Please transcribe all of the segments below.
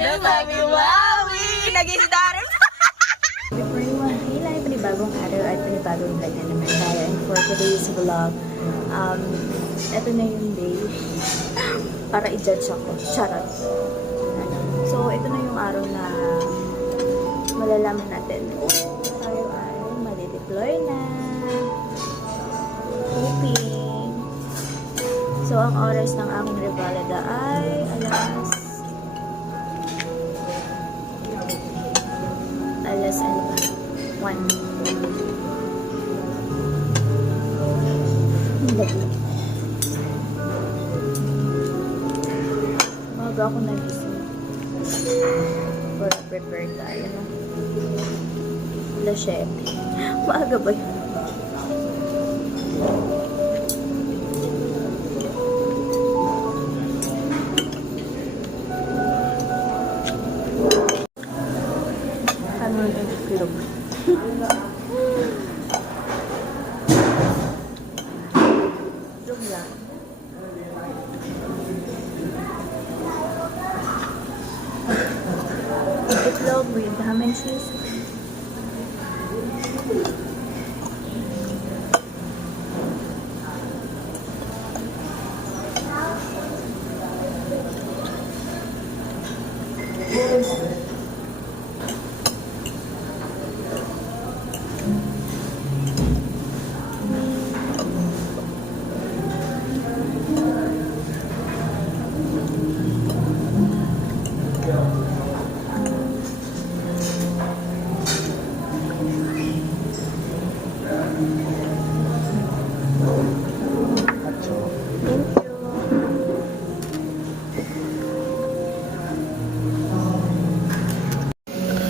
Just like me, wowie! Naging si Darren. Everyone, hey, panibagong araw at panibagong vlog na naman tayo. And for today's vlog, eto na yung day para i-judge ako. Charot. So, ito na yung araw na malalaman natin kung tayo ay mali-deploy na. Hoping. So, ang oras ng aking revalida ay alas ano ba? 1. Maga ako nagising. Para prepare tayo, no? Alas 7. Maaga ba yun? Ano yung itlog? Itlog lang. Itlog with ham and cheese.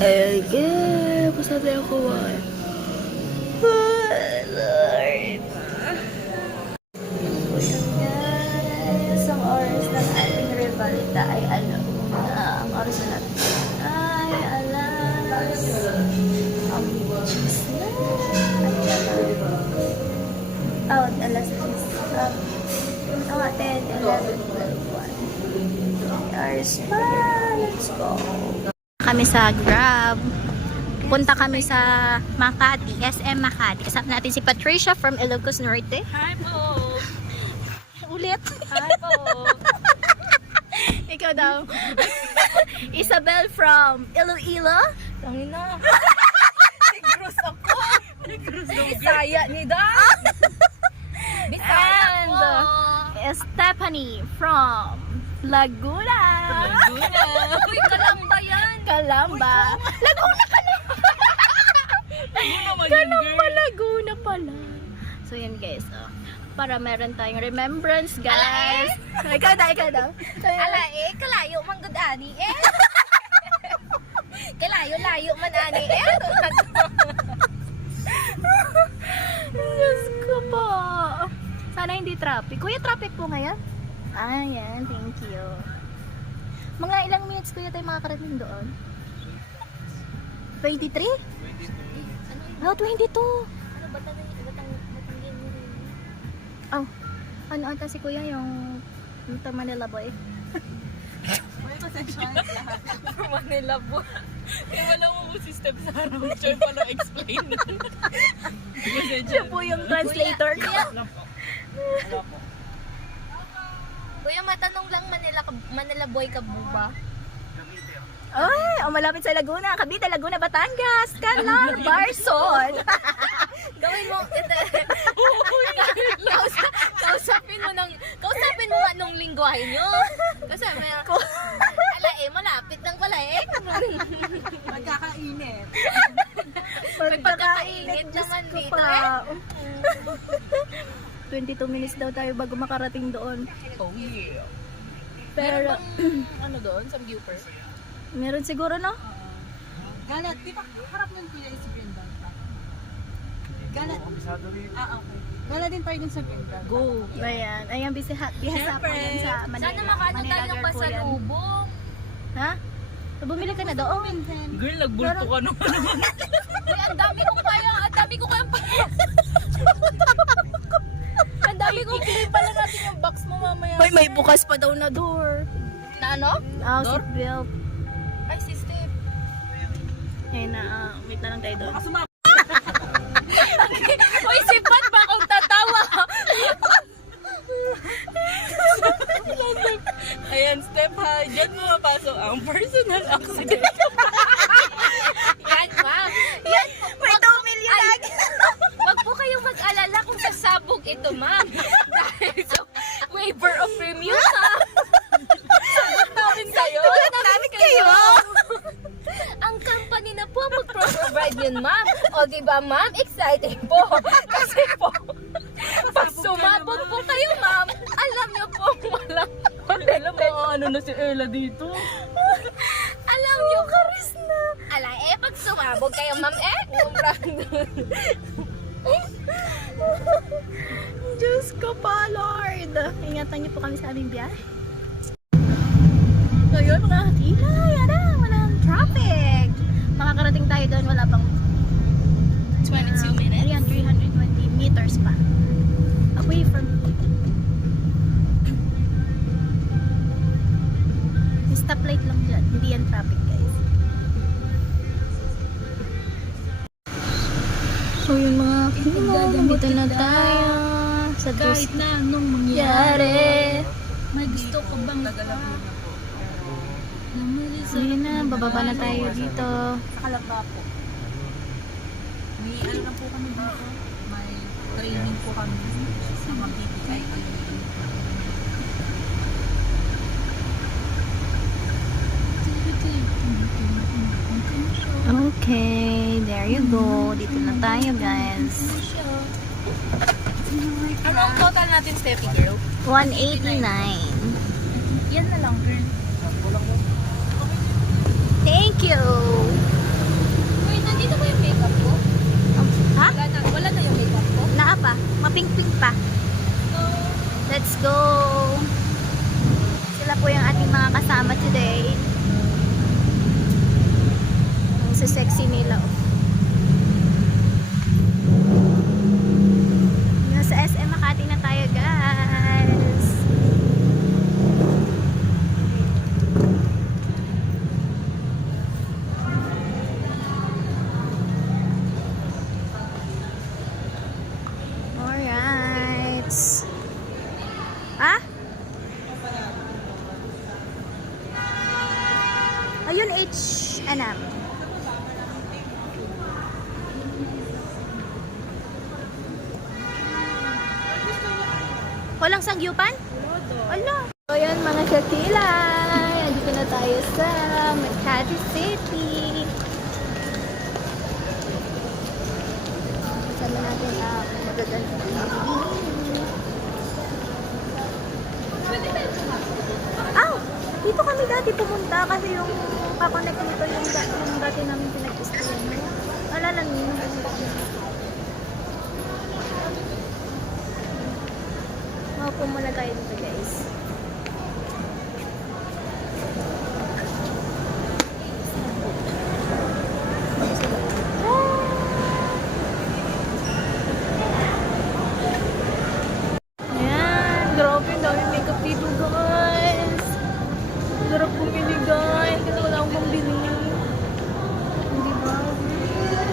Okay, pasado ako ay. Lord. Isang oras ng ating revalida ay ano na ang oras na natin ay alas alas 10, 11, 12, 1 hours pa. Let's go. Kami sa Grab. Punta kami sa Makati, SM Makati. Kasama natin si Patricia from Ilocos Norte. Hi po! Ulit. Hi po! Ikaw daw. Isabel from Iloilo. Tangin na. Negros ako. Negros daw. Bisaya ni Dan. Bisaya And po. Stephanie from Laguna. Laguna. Uy, Kalamba yan. Kalamba. Laguna ka na. Kalamba, Laguna pala. So yan guys, para meron tayong remembrance guys. Ikaw daw. Ala kalayo man gud ani Kalayo man ani Diyos ko po. Sana hindi traffic. Kuya, traffic po ngayon? Ayan, thank you. Mga ilang minutes kuya tayo makakarating doon? 23? Oh, 22. Ano ba batangin mo rin? Oh, ano ata si kuya yung Manila boy? May pasensya lahat. Manila po. Kaya wala mo si Step sa harap. Siya pala explain. Siya po yung translator ko. Kuya, matanong lang, Manila boy ka ba? Ay, malapit sa Laguna. Cavite, Laguna, Batangas. Calar, Barson. Gawin mo, kausapin mo nga nung lingwahe nyo. Kasi may, malapit lang pala Magkakainit. Pagkakainit naman Diyos ko dito pa. 22 minutes daw tayo bago makarating doon. Oh yeah. Pero, Ano doon? Sa Buper? meron siguro, no? Galat, di ba? Harap nun kuya is Green Belt. Galat. Okay. Galat din tayo dun sa Green Belt. Go. Ayan. Ayan, bihasa po yan sa Manila. Sana makaano tayo ng pasalubong. Ha? Bumili ka na doon. Girl, nagbulto ka naman. Uy, ang dami ko kaya. Ang dami ko clean pala natin yung box mo mamaya. May bukas pa daw na door. Na ano? Seatbelt. Ayun na, wait na lang tayo doon. Uy, sipat ba akong tatawa? Ayan, step ha. Diyan pumapasok ang personal accident. Yan, ma'am. Yan. May 2 million lagi! Wag po kayong mag-alala kung sasabog ito, ma'am. Dahil sa waiver of premium, ha? Sagot namin kayo. Sagot namin kayo. Ang company na po ang mag-provide yun, ma'am. O, di ba, ma'am? Excited po. Kasi po, pag sumabog po kayo, ma'am, alam niyo po, walang alam mo, ano na si Ella dito. Alam niyo, Karis na. Ala, pag sumabog kayo, ma'am, Diyos ko pa, Lord. Ingatan niyo po kami sa aming biyahe. So yun, mga kakila, yara, walang traffic. Makakarating tayo doon, wala pang 22 minutes. Ayan, 320 meters pa. Away from May stoplight lang dyan. Hindi yan traffic, guys. So yun mga kakila, dito na tayo sa Kahit na anong mangyari. may gusto ko bang Ayun na, bababa na tayo dito. Kalaba po. May ano lang po kami dito. May training po kami sa mga BPI. Okay, there you go. Dito na tayo, guys. Ano ang total natin, Steffi girl? 189. Yan na lang, girl. Thank you. Wait, nandito ba yung makeup ko? Ha? Wala na yung makeup ko? Naa pa. Maping-ping pa. Let's go. Sila po yung ating mga kasama today. Ang sexy nila. Nasa SM Makati na tayo, guys. Alright. Ha? Ayun, H&M. Walang sangyupan? Wala. So yun mga Shakila, andito na tayo sa Makati City. Kasama natin ang magagandang dito kami dati pumunta kasi yung kakonect nito yung dati namin pinag-istayan. Alala niyo. Maupo muna tayo dito, guys. Ayan, grabe, dami makeup dito, guys. Sarap bumili, guys. Kasi wala akong pambili. Hindi ba?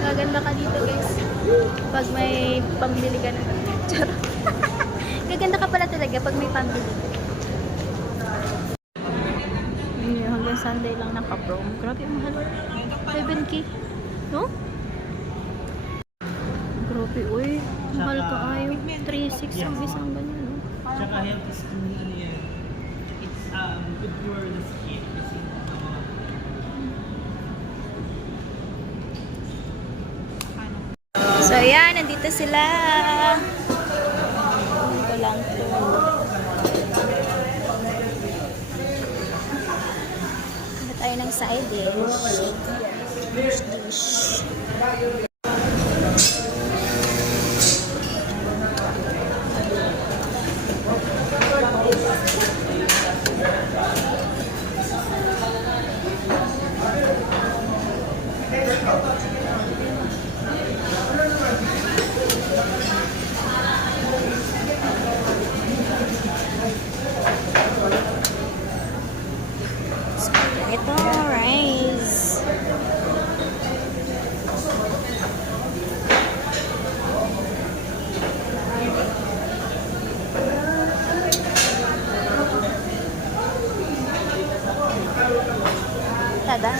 Gaganda ka dito, guys. Pag may pambili ka na. Charot. Gaganda ka pala talaga pag may pambili. Hanggang Sunday lang naka-prom. Grabe, mahal. 7K. No? Grabe, uy. Mahal ka ayaw. 3.6 ang isang ganyan, no? Tsaka healthy skin ano yan. It's good for the skin kasi So, yan. Nandito sila. Dito lang to. Ano tayo ng side dish? Dish. Ito, rice. Tada.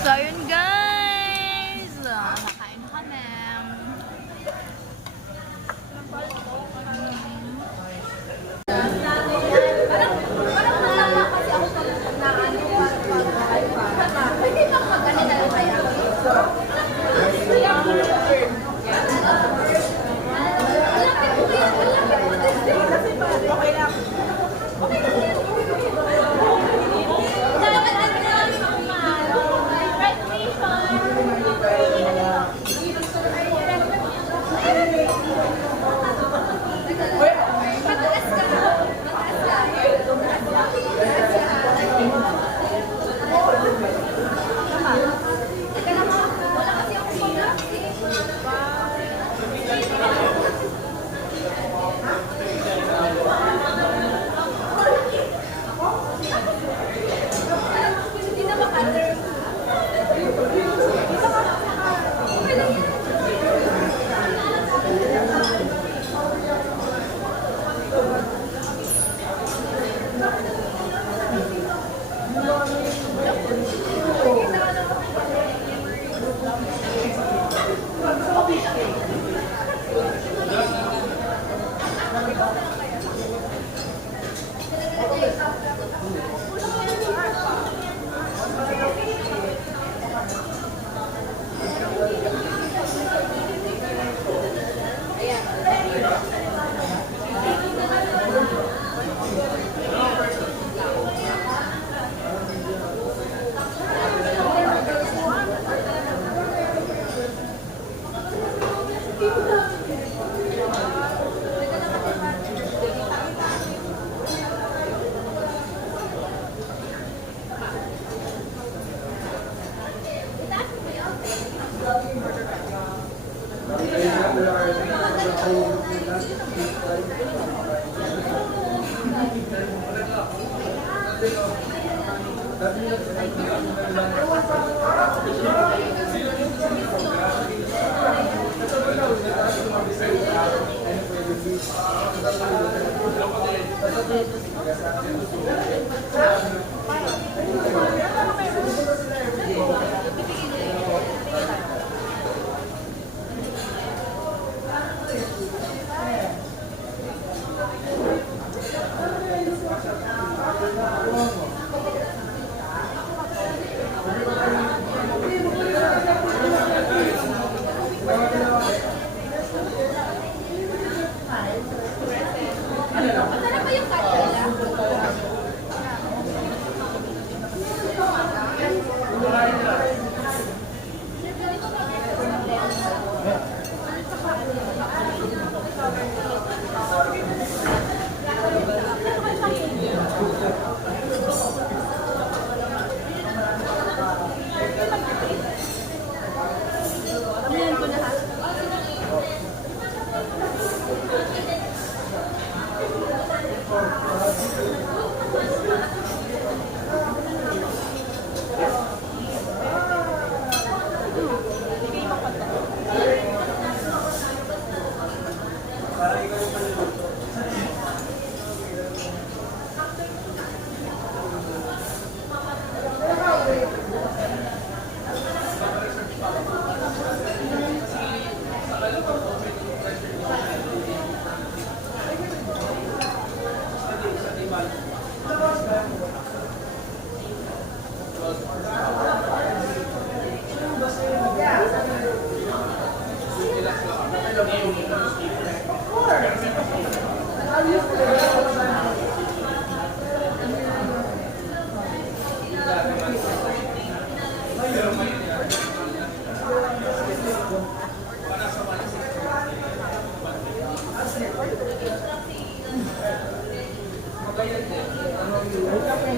So, yun guys. Nakain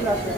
na kami.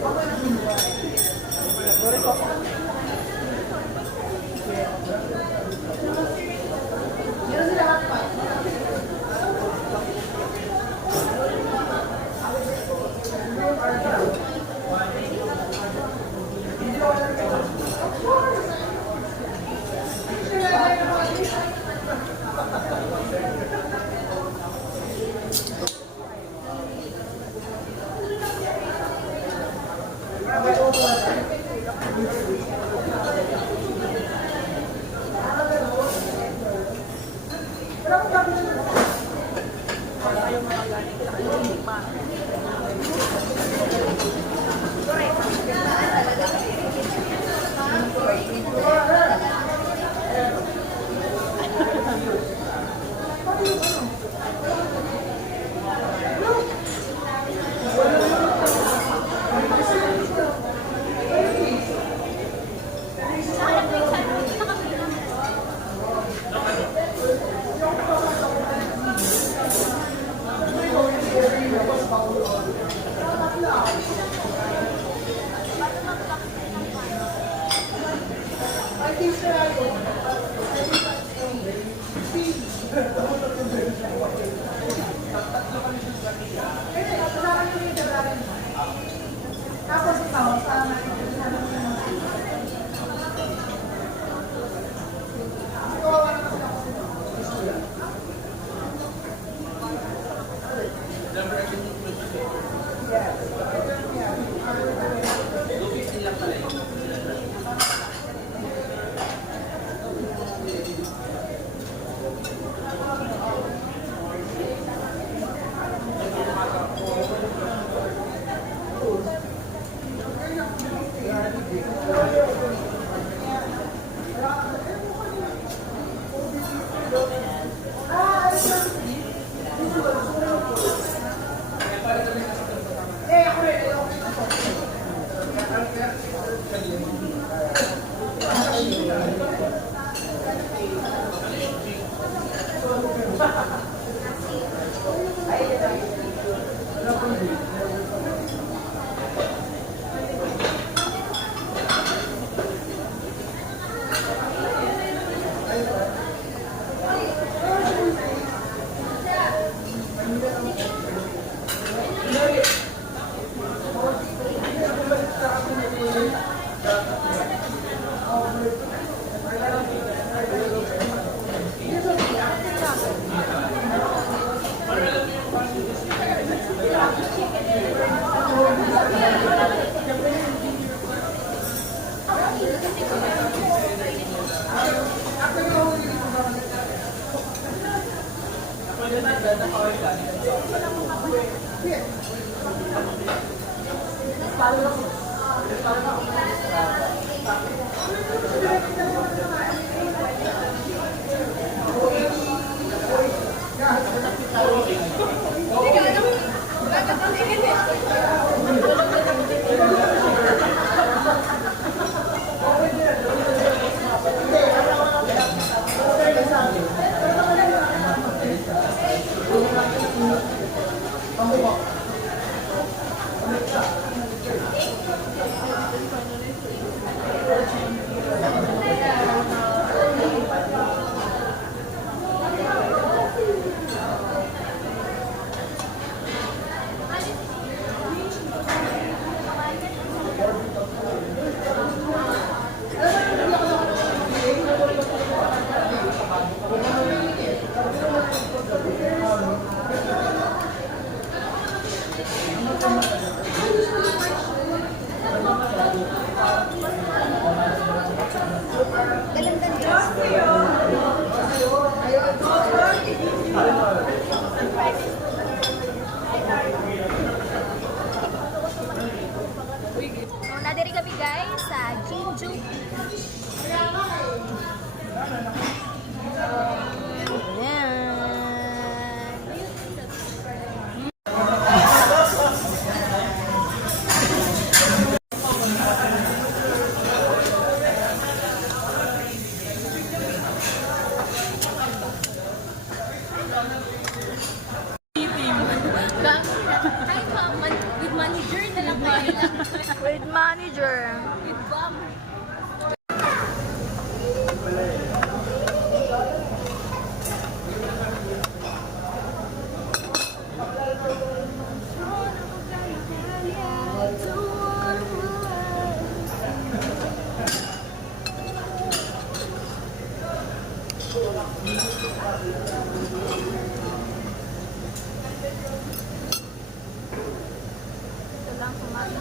Nadiri kami guys sa Jeonju. Hi ma'am, with manager na lang kayo. With manager. With Bob. Ito lang kumain.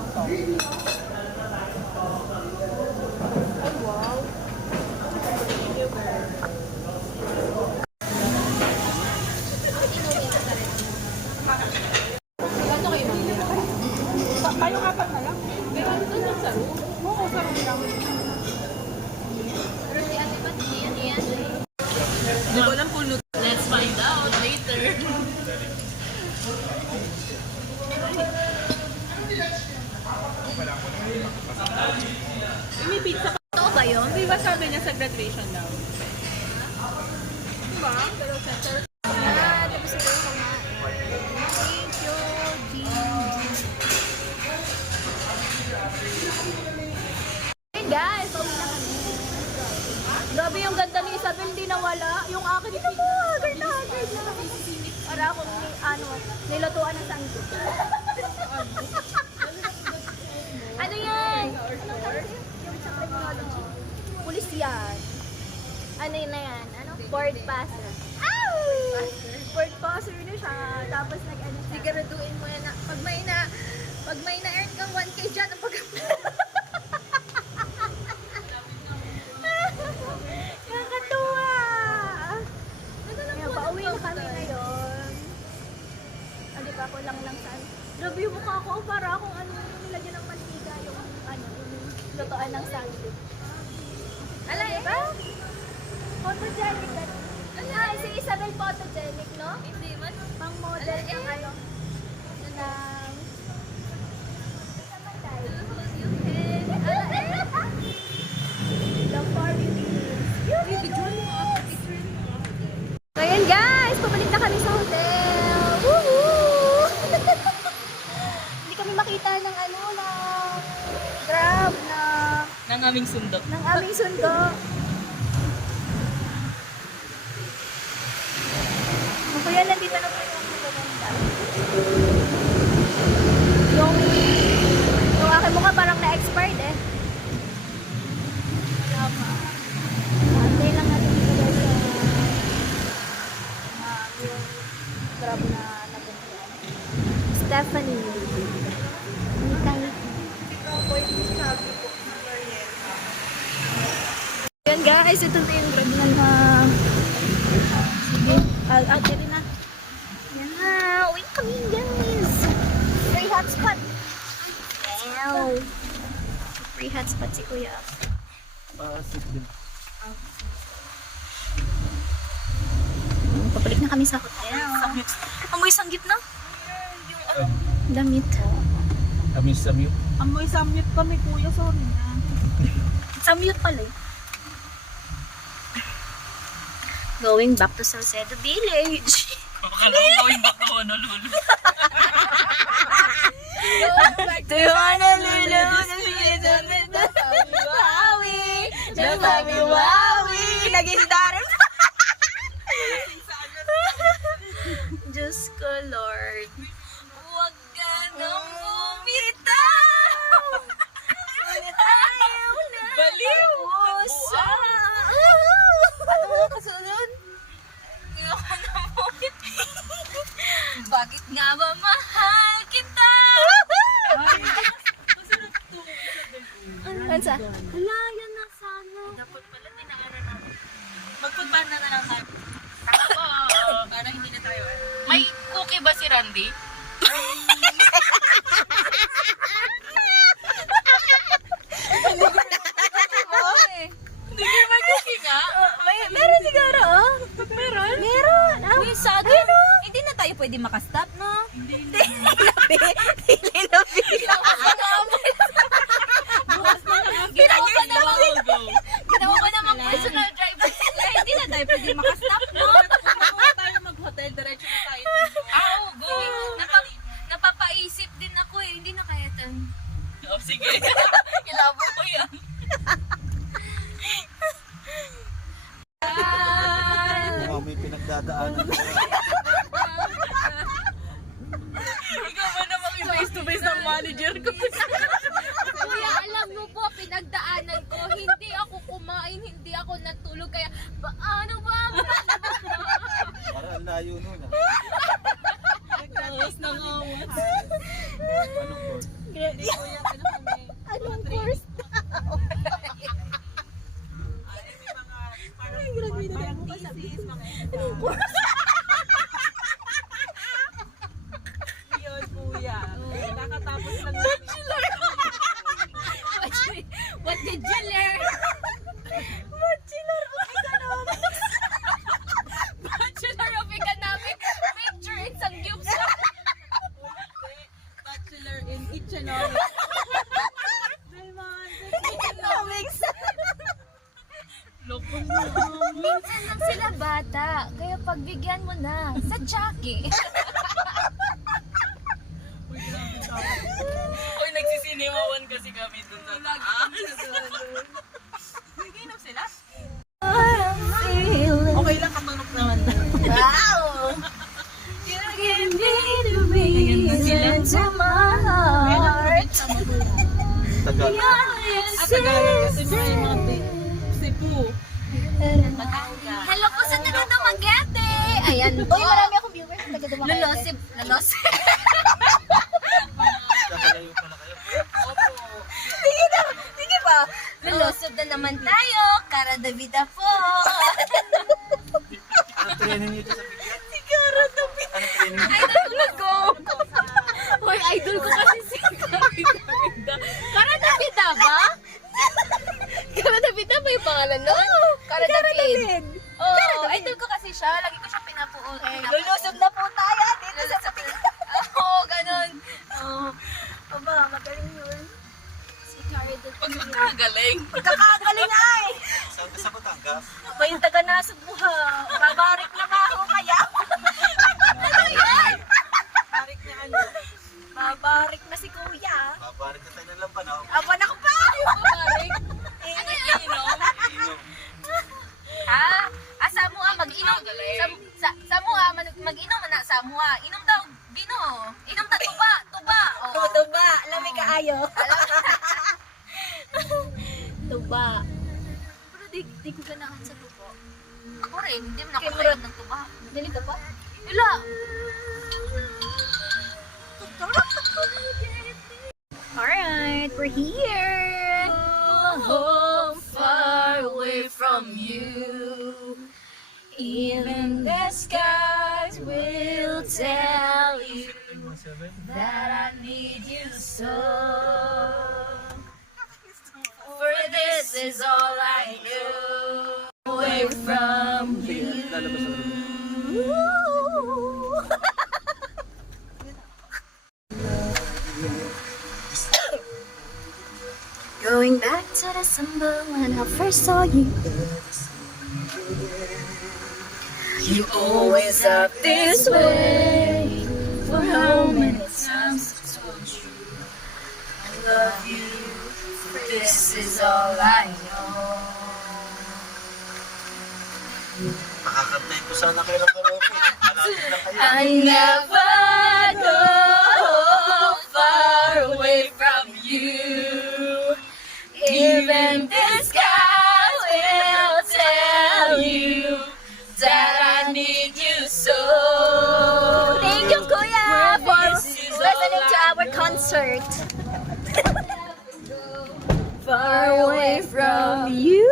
lang to. Kayong apat na lang. Oo, sa room lang. Hindi ko alam kung Let's find out later. may pizza pa. Totoo ba yun? Di ba sabi niya sa graduation daw? Diba? Pero Tapos ito yung Thank you, Hey guys, pauwi na kami. Grabe yung ganda ni Isabel, hindi nawala. Yung akin, hindi mo, agad na. Para akong nilutuan ng sanggit. Ano yan? Anong tawag yun? Yung sa criminology. Pulis yan. Ano yun na yan? Ano? Board passer. Ow! Board passer na siya. Tapos nag-ano siya. Siguraduhin mo yan na pag may na-earn kang 1K dyan, ang Nakakatuwa! Kaya pauwi na kami ngayon. Di ba ako lang saan. Grabe yung mukha ko. Para akong nilagyan ng mantika yung yung lutoan ng sandwich. Ala, diba? Photogenic. Si Isabel photogenic, no? Hindi man. Pang model ng ng The 40 So yun guys, pabalik na kami sa hotel. Woohoo! Hindi kami makita ng Grab Nang aming sundo. ng aming sundo. Ang kuya, nandito na po yung magaganda. Yung aking mukha parang na-expired eh. Tama. Antay lang natin dito guys yung Grab na naguntian. Stephanie. Yan guys, ito na yung Grab na sige, ate rin na. Yan na, uwi kami guys. Free hotspot. Wow. Free hotspot si kuya. Papalik na kami sa hotel. Amoy sanggit na. Damit. Kami sa mute. Amoy samyut kami kuya, sorry na. Samyut pala eh. Going back to Salcedo Village. Akala ko gawin back to Honolulu. Do you wanna lulu? Wawi. Lagi si Darren. Diyos ko, Lord. Huwag ka nang bumitaw. Ayaw na. Baliw. Pusa. Ano nga kasunod? Hindi ako na bumitaw. Bakit nga ba mahal kita? Ansa? Hala, yan na sana. Dapat pala tinaanan natin. Mag-foodban na lang tayo. Para hindi na tayo. May cookie ba si Randy? Hindi kayo mag-cookie nga. Meron siguro, oh. Meron? Meron. Uy, sa atin, hindi na tayo pwede makastop, no? Hindi na. Hindi na. Ginawa ko namang personal driver. Hindi na tayo pwede makastop, no? Kung tayo mag-hotel, diretso na tayo. Go. Napapaisip din ako eh. Hindi na kaya ito. Oh, sige. Kilabo ko yan. May pinagdadaanan. Ikaw ba namang face-to-face ng manager ko? Kuya, alam mo po, pinagdaanan ko. Hindi ako kumain, hindi ako natulog. Kaya, ano ba? Parang ang layo nun ah. Nagtawas ng awas. Anong court? Hindi po yan, ano kami. Anong course? Parang graduated mo pa sa thesis, mga anong course? Yun, kuya. Nakatapos lang What did you learn? Bachelor of Economics. Bachelor of Economics. Picture in some gyupsa. Bachelor in Kitchenomics. Economics. Minsan lang sila bata. Kaya pagbigyan mo na. Sa Chucky. Uy, nagsisinimawan kasi kami dun sa taas. Nag-inom sila? I'm feeling. Okay lang, katunog naman. Wow! You give me the reason to my heart. Tagal. At Tagalog kasi mga Cebu. Hello po sa taga Dumaguete. Ayan po. Uy, marami akong viewers na taga-Dumaguete. Lulosip. Lulosip. Kakalayo pala kayo. Sige na, sige pa. Lulosip na naman tayo. Cara de vida po. Anong training nyo sa bigyan? Siguro to be. Anong training nyo? Idol ko. Hoy, idol ko kasi si Cara de vida. Cara de vida ba? Cara de vida ba yung pangalan nun? Cara de vida. Oh, idol ko kasi siya. Lagi ko siya pinapuon. Lulusob na po tayo dito sa Oo, ganun. Oo. Aba, magaling yun. Si Cara de Pag nakagaling. Pagkakagaling ay. Sa Batangas. Ba yung taga-nasog mo ha? Babarik na ba ako kaya? Ano yan? Tarik na ano. Babarik na si kuya. Babarik na tayo ng lampanaw. Aba na ko pa! Babarik. Ano yan? Inom. Ha? Asa mo mag-inom. Sa mo mag-inom na sa mo Inom daw bino. Inom ta tuba, tuba. Oo. Tuba, lamig kaayo. Tuba. Pero di ko ganahan sa tuba. Ako rin, hindi mo Kay ako Murad. ng tuba. Dali ka pa? Ila. Alright, we're here. Home far away from you. Even the skies will tell you that I need you so. For this is all I know. Away from you. Going back to December when I first saw you. You always act this way. For how many times I told you I love you. This is all I know. Makakantay ko sana kayo ng karaoke. Malapit lang kayo. I never go far away from you. Even the sky will tell you that I need you so. Thank you, Kuya, for This is listening to all I our concert. Far away from you.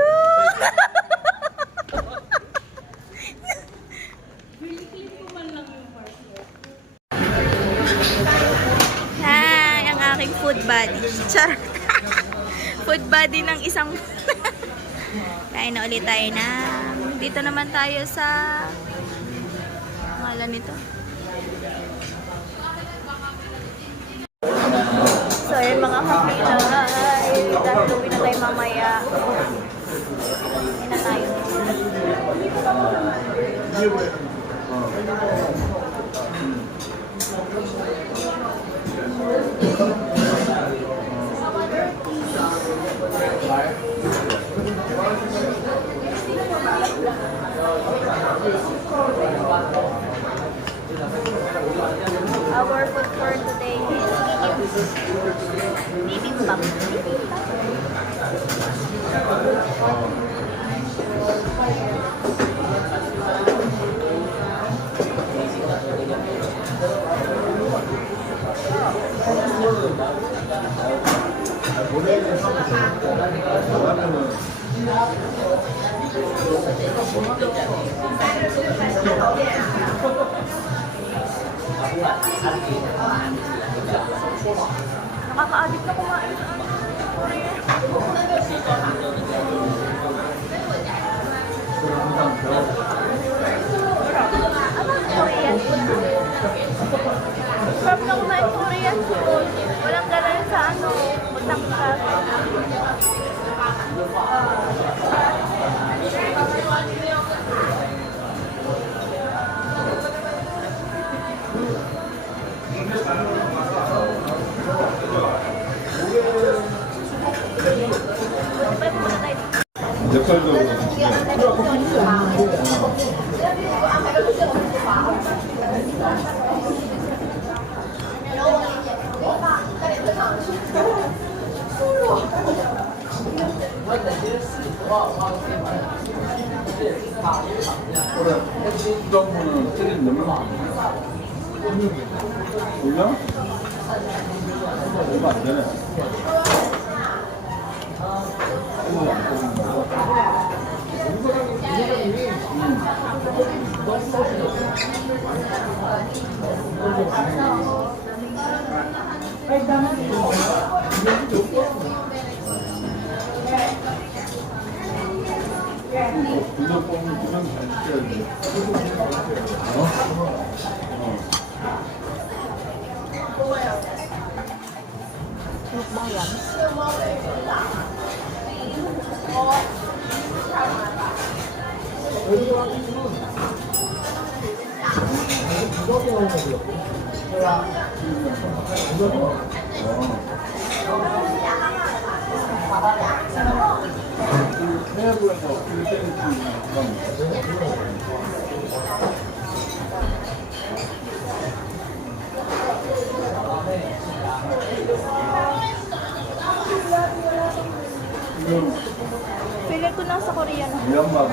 Hi, ang aking food buddy. Charot. Food buddy ng isang... Kain na ulit tayo na. Dito naman tayo sa... Ngalan nito. So, yun mga kapilay. Dahil uwi na tayo mamaya. Uwi na tayo. Our food for today is bibimbap. Bibimbap. Nakaka-addict na kumain sa ano. Korea. Korean food. Sarap na kumain Korean food. Walang ganun sa ano, magtangkas. 몇 살 정도? 그래, 이 정도는 틀린 넘는 1년? 얼마 안 되네. 해외에서 Feeling ko nasa Korea na. 미얀마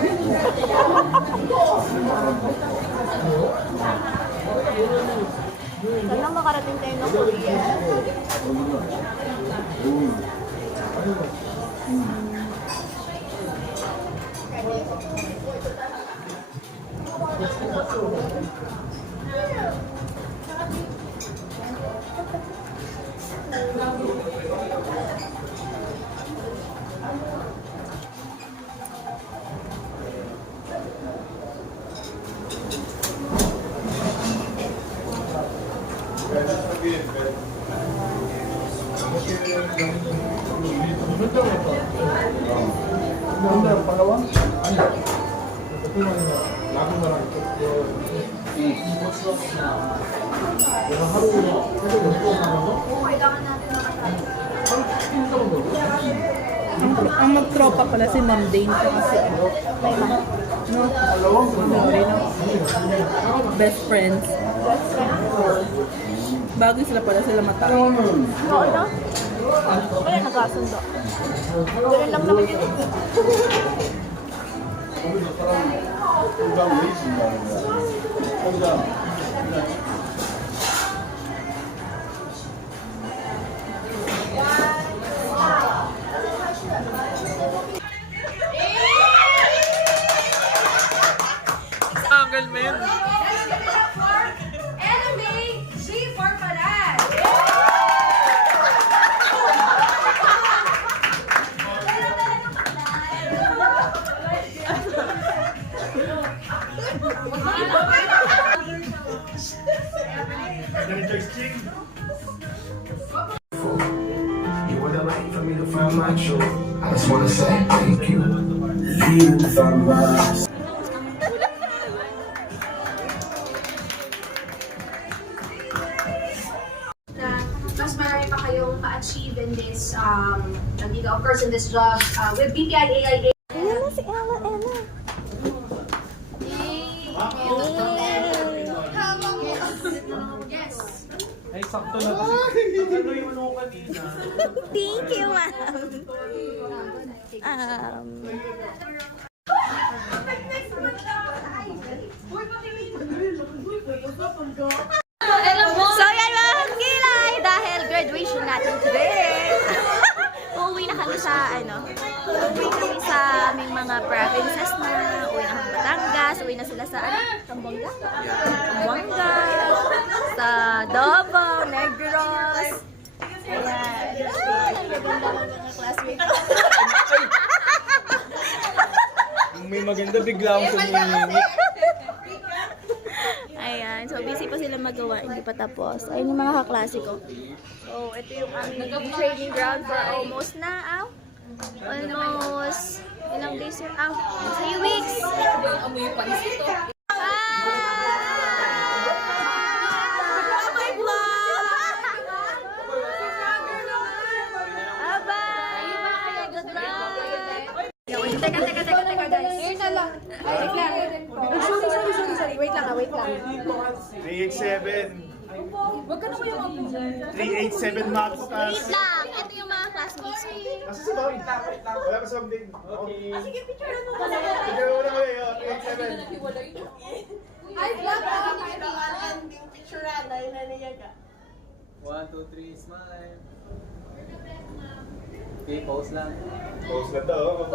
Sana makarating tayo ng Korea. 혼자 팔아와? Ang magtropa pala si Ma'am Dane ko kasi no? Best friends. Bago sila matawag. Oo, no? Kaya nagkasundo. Ganun lang naman yun. 혼자 왜 있습니다. 혼자 Uncle man. Enemy G for Paran. You were the light for me to find my truth. I just wanna say thank you. Leaving from us. Na mas marami pa kayong ma-achieve in this, nandito, of course, in this job with BPI AIA. Ayan na si Ella, Ella. Yes. Ay, sakto na kasi. Ano yung ano ko kanina? Thank you, ma'am. So yan mga kilay, dahil kami sa, uuwi kami sa aming mga provinces na. Uwi na kami Batangas, uwi na sila sa, Zamboanga? Zamboanga, sa Davao, Negros. Ayan. Ang gaganda ng mga classmates. May maganda bigla akong sumingit. Ayan, so busy pa sila magawa, hindi pa tapos. Ayun yung mga kaklase ko. So, ito yung aming training ground for almost ilang days yun? 3 weeks! Amoy yung panis ito. Teka guys. Here na lang. Ay, wait lang. Sorry. Wait lang. 387. Huwag ka na kayo 387 maps. Wait lang, ito yung mga classmates ko. Nasa si Mami? Wala ka something. Okay. Sige, picture mo. Picture mo na kami. 387. Ay, vlog ka. Picture na. Yun na niya ka. 1, 2, 3, smile. Okay, pause lang. Post na to.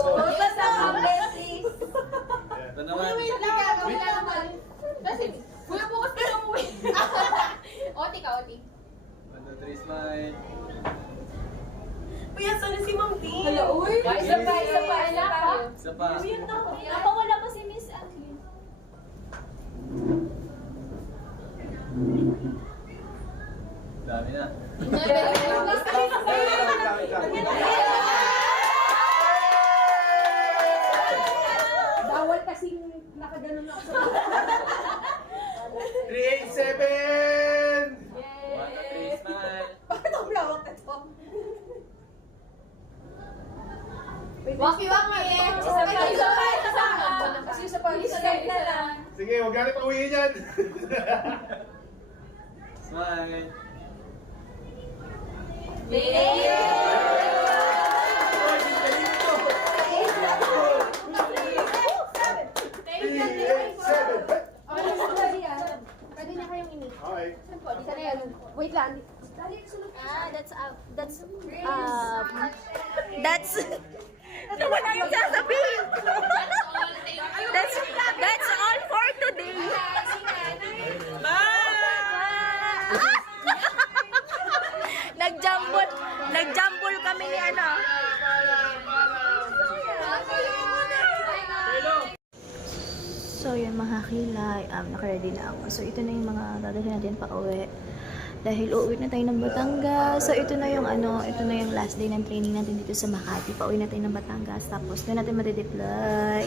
Ito naman. Kuya, bukas ka lang uwi. Oti ka, Oti. 1, 2, 3, smile. Kuya, saan si Ma'am D? Hello, uy. Isa pa. Isa pa. Napawala pa si Miss Angie. Dami na. Bawal kasi nakaganon ako sa 387! 1, 2, 3, smile. Bakit ako lawak na to? Waki. Isa pa. Sige, huwag ganit ang uwi dyan. Smile. Pwede na kayong ini. Okay. Dito na yan. Wait lang. That's ano ba na yung sasabihin? That's all for today. Bye! Nagjambol kami ni So yun mga kilay, naka-ready na ako. So ito na yung mga dadalhin natin pa uwi. Dahil uuwi na tayo ng Batangas. So ito na yung ito na yung last day ng training natin dito sa Makati. Pauwi na tayo ng Batangas. Tapos doon natin madedeploy.